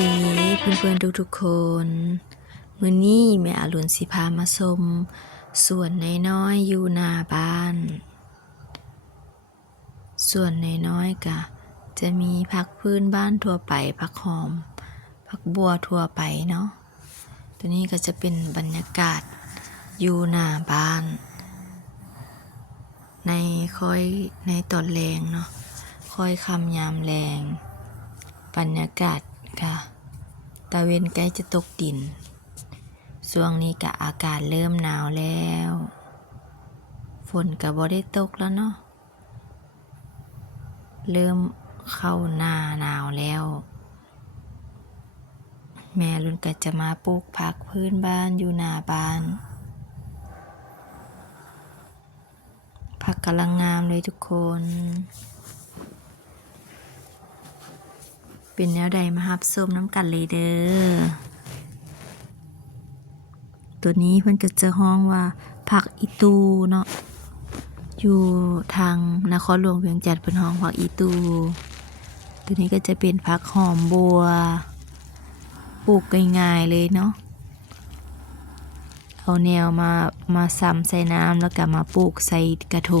ดีเพื่อนๆทุกๆคนมื้อนี้แม่อรุณสิพามาชมสวนน้อยๆอยู่หน้าบ้านสวนน้อยๆก็จะมีผักพื้นบ้านทั่วไปผักหอมผักบัวทั่วไปเนาะตัวนี้ก็จะเป็นบรรยากาศอยู่หน้าบ้านในตอนแรงเนาะค่อยค่ำยามแรงบรรยากาศค่ะตะเวนใกล้จะตกดินช่วงนี้ก็อากาศเริ่มหนาวแล้วฝนก็บ่ได้ตกแล้วเนาะเริ่มเข้าหน้าหนาวแล้วแม่รุ่นก็จะมาปลูกผักพื้นบ้านอยู่หน้าบ้านผักกำลังงามเลยทุกคนเป็นแนวใดมารับชมน้ำกันเลยเด้อตัวนี้เพิ่นก็จะฮ้องว่าผักอีตูเนาะอยู่ทางนครหลวงเวียงจันทน์เพิ่นฮ้องผักอีตูตัวนี้ก็จะเป็นผักหอมบัวปลูกง่ายๆเลยเนาะเอาแนวมาซ้ำใส่น้ำแล้วก็มาปลูกใส่กระโถ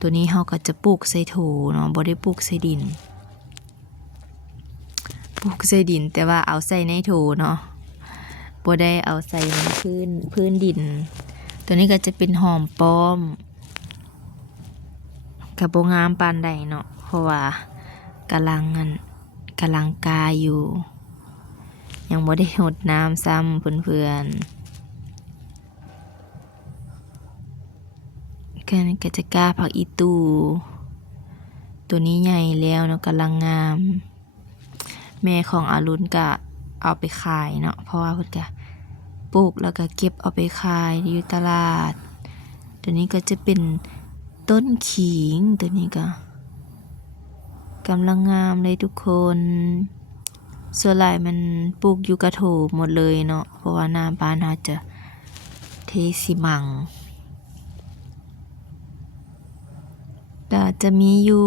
ตัวนี้เราก็จะปลูกใส่โถเนาะบ่ได้ปลูกใส่ดินแต่ว่าเอาใส่ในโถเนาะบ่ได้เอาใส่ในพื้นดินตัวนี้ก็จะเป็นหอมป้อมกับบ่งามปานใดเนาะเพราะว่ากำลังกาอยู่ยังบ่ได้รดน้ำซ้ำเพื่อนๆก็จะกาผักอีตูตัวนี้ใหญ่แล้วเนาะกำลังงามแม่ของอรุณก็เอาไปขายเนาะเพราะว่าเพิ่นก็ปลูกแล้วก็เก็บเอาไปขายอยู่ตลาดตัวนี้ก็จะเป็นต้นขิงตัวนี้ก็กำลังงามเลยทุกคนส่วนหลายมันปลูกอยู่กระโถหมดเลยเนาะเพราะว่าหน้าบ้านเราจะเทสิมังแต่จะมีอยู่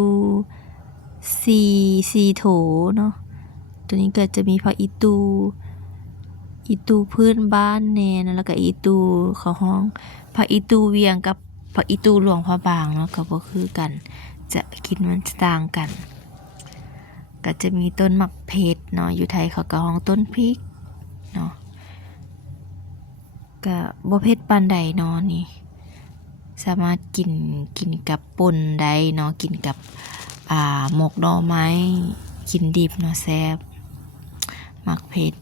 สี่โถเนาะตัวนี้ก็จะมีผักอีตูพื้นบ้านแน่นะแล้วก็อีตูเขาห้องผักอีตูเวียงกับผักอีตูหลวงพระบางเนาะก็บ่คือกันจะกินมันต่างกันก็จะมีต้นมะเพ็ดเนาะอยู่ไทยเขาก็ห้องต้นพริกเนาะก็บ่เผ็ดปานใดเนาะนี่สามารถกินกับป่นได้เนาะกินกับหมกหน่อไม้กินดิบเนาะแซ่บหมากเผ็ด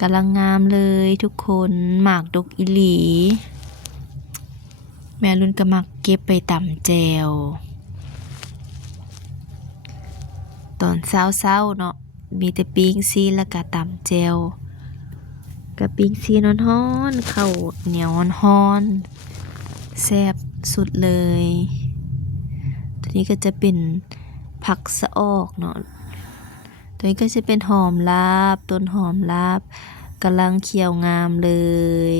กำลังงามเลยทุกคนหมากดกอีหลีแม่รุ่นก็มักเก็บไปตำแจวตอนเช้าเนาะมีแต่ปิ้งซีแล้วก็ตำแจวกับปิ้งซีร้อนๆข้าวเหนียวร้อนๆแซ่บสุดเลยตัวนี้ก็จะเป็นผักสะออกเนาะตัวนี้ก็จะเป็นหอมลาบต้นหอมลาบกำลังเขียวงามเลย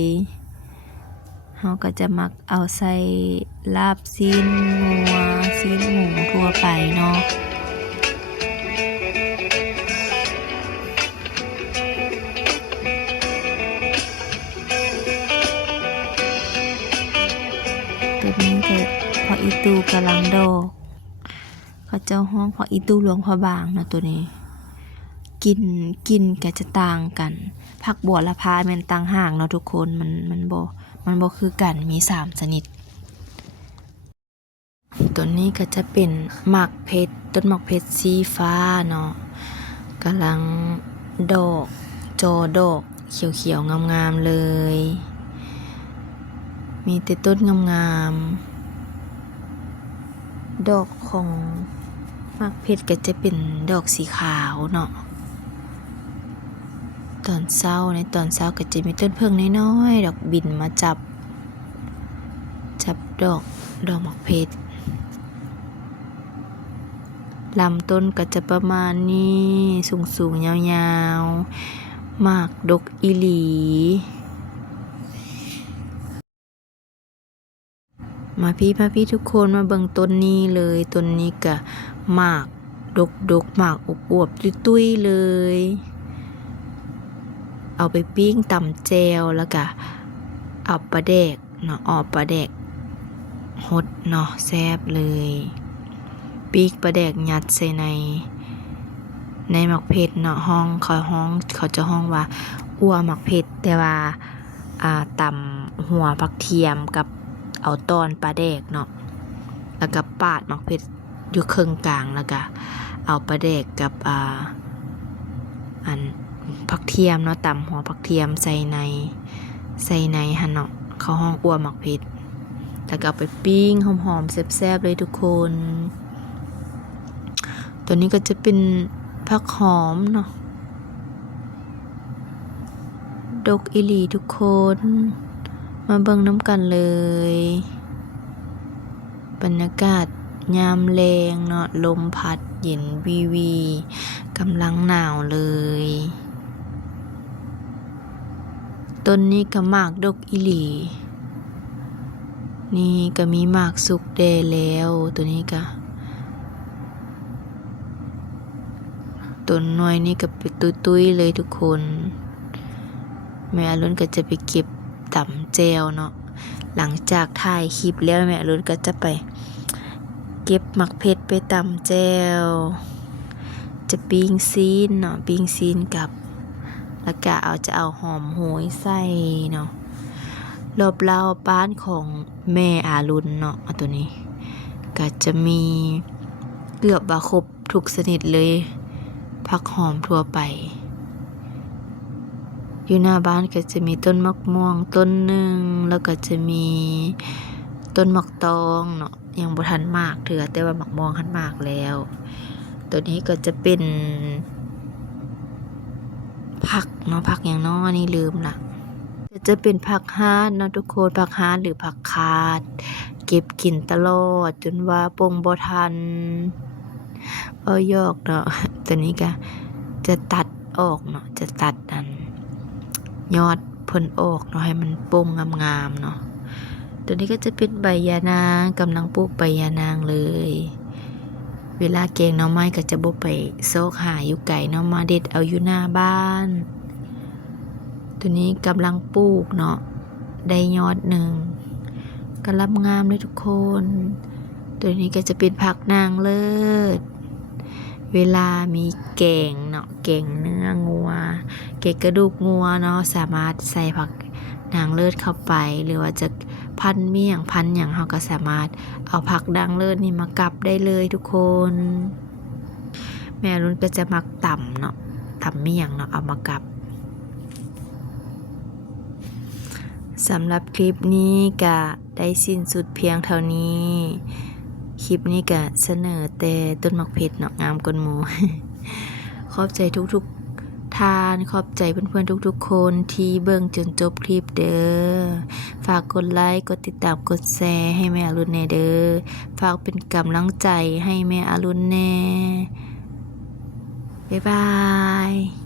เราก็จะมักเอาใส่ลาบซีนงัวซีนหมูทั่วไปเนาะตัวนี้ก็ผักอีตูกำลังดอกเขาเจ้าห้องผักอีตูหลวงพระบางนะตัวนี้กินก็จะต่างกันผักบัวละพาแม่นต่างหากเนาะทุกคนมันบ่คือกันมี3ชนิดตัวนี้ก็จะเป็นหมากเพชรต้นหมากเพชรสีฟ้าเนาะกำลังดอกดอกเขียวๆงามๆเลยมีแต่ต้นงามๆดอกของหมากเพชรก็จะเป็นดอกสีขาวเนาะตอนเช้าก็จะมีต้นเพิ่งน้อยๆดอกบินมาจับดอกหมากเพชรลำต้นก็จะประมาณนี้สูงยาวๆหมากดกอีหลีมาพี่ทุกคนมาเบิ่งต้นนี้เลยต้นนี้ก็หมาก ดกหมากอวบๆตุ้ยๆเลย เอาไปปิ้งตำแจวแล้วก็เอาปลาแดกเนาะปลาแดกหดเนาะแซ่บเลยปีกปลาแดกยัดใส่ในหมักเผ็ดเนาะเขาจะห้องว่าอั่วหมักเผ็ดแต่ว่าตำหัวผักเทียมกับเอาตอนปลาแดกเนาะแล้วก็ปาดหมักเผ็ดอยู่ครึ่งกลางแล้วก็เอาปลาแดกกับอันผักเทียมเนาะตำหัวผักเทียมใส่ในหั่นเนาะเขาห้องอั่วหมักเผ็ดแล้วก็เอาไปปิ้งหอมๆแซ่บๆเลยทุกคนตัวนี้ก็จะเป็นผักหอมเนาะดกอิหลีทุกคนมาเบิ่งน้ำกันเลยบรรยากาศยามแลงเนาะลมพัดเย็นวีกำลังหนาวเลยต้นนี้ก็หมากดกอิหลีนี่ก็มีหมากสุกแดแล้วตัวนี้ก็ต้นน้อยนี่ก็เป็นตุ้ยๆเลยทุกคนแม่อรุณก็จะไปเก็บตำแจวเนาะหลังจากถ่ายคลิปแล้วแม่อรุณก็จะไปเก็บหมักเผ็ดไปตำแจวจะปิ้งซีนเนาะปิ้งซีนกับแล้วก็จะเอาหอมโหยใส่เนาะรอบเล่าบ้านของแม่อารุณเนาะตัวนี้ก็จะมีเกือบว่าครบทุกชนิดเลยผักหอมทั่วไปอยู่หน้าบ้านก็จะมีต้นมะม่วงต้นหนึ่งแล้วก็จะมีต้นมะตองเนาะยังบ่ทันมากเถื่อแต่ว่ามะม่วงทันมากแล้วตัวนี้ก็จะเป็นผักเนาะผักอย่างน้อนี่ลืมละจะเป็นผักฮาร์ดเนาะทุกคนผักฮาร์ดหรือผักคาดเก็บกินตลอดจนว่าปงบ่ทันยอกเนาะตัวนี้ก็จะตัดออกเนาะจะตัดยอดเพิ่นออกเนาะให้มันโป่งงามๆเนาะตัวนี้ก็จะเป็นใบยานางกำลังปลูกใบยานางเลยเวลาแกงหน่อไม้ก็จะบ่ไปโซกหาอยู่ไก่เนาะมาเด็ดเอาอยู่หน้าบ้านตัวนี้กำลังปลูกเนาะได้ยอดหนึ่งกำลังงามเลยทุกคนตัวนี้ก็จะเป็นผักนางเลิศเวลามีแกงเนาะแกงเนื้องัวแกงกระดูกงัวเนาะสามารถใส่ผักนางเลิศเข้าไปหรือว่าจะพันเมี่ยงพันอย่างเราก็สามารถเอาผักนางเลิศนี่มากับได้เลยทุกคนแม่รุ่นก็จะมักต่ำเนาะต่ำเมี่ยงเนาะเอามากับสำหรับคลิปนี้ก็ได้สิ้นสุดเพียงเท่านี้คลิปนี้ก็เสนอแต่ต้นมะเผ็ดเนาะงามกว่าหมู ขอบใจทุกๆท่านขอบใจเพื่อนๆทุกๆคนที่เบิ่งจนจบคลิปเด้อฝากกดไลค์กดติดตามกดแชร์ให้แม่อรุณแน่เด้อฝากเป็นกำลังใจให้แม่อรุณแน่บ๊ายบาย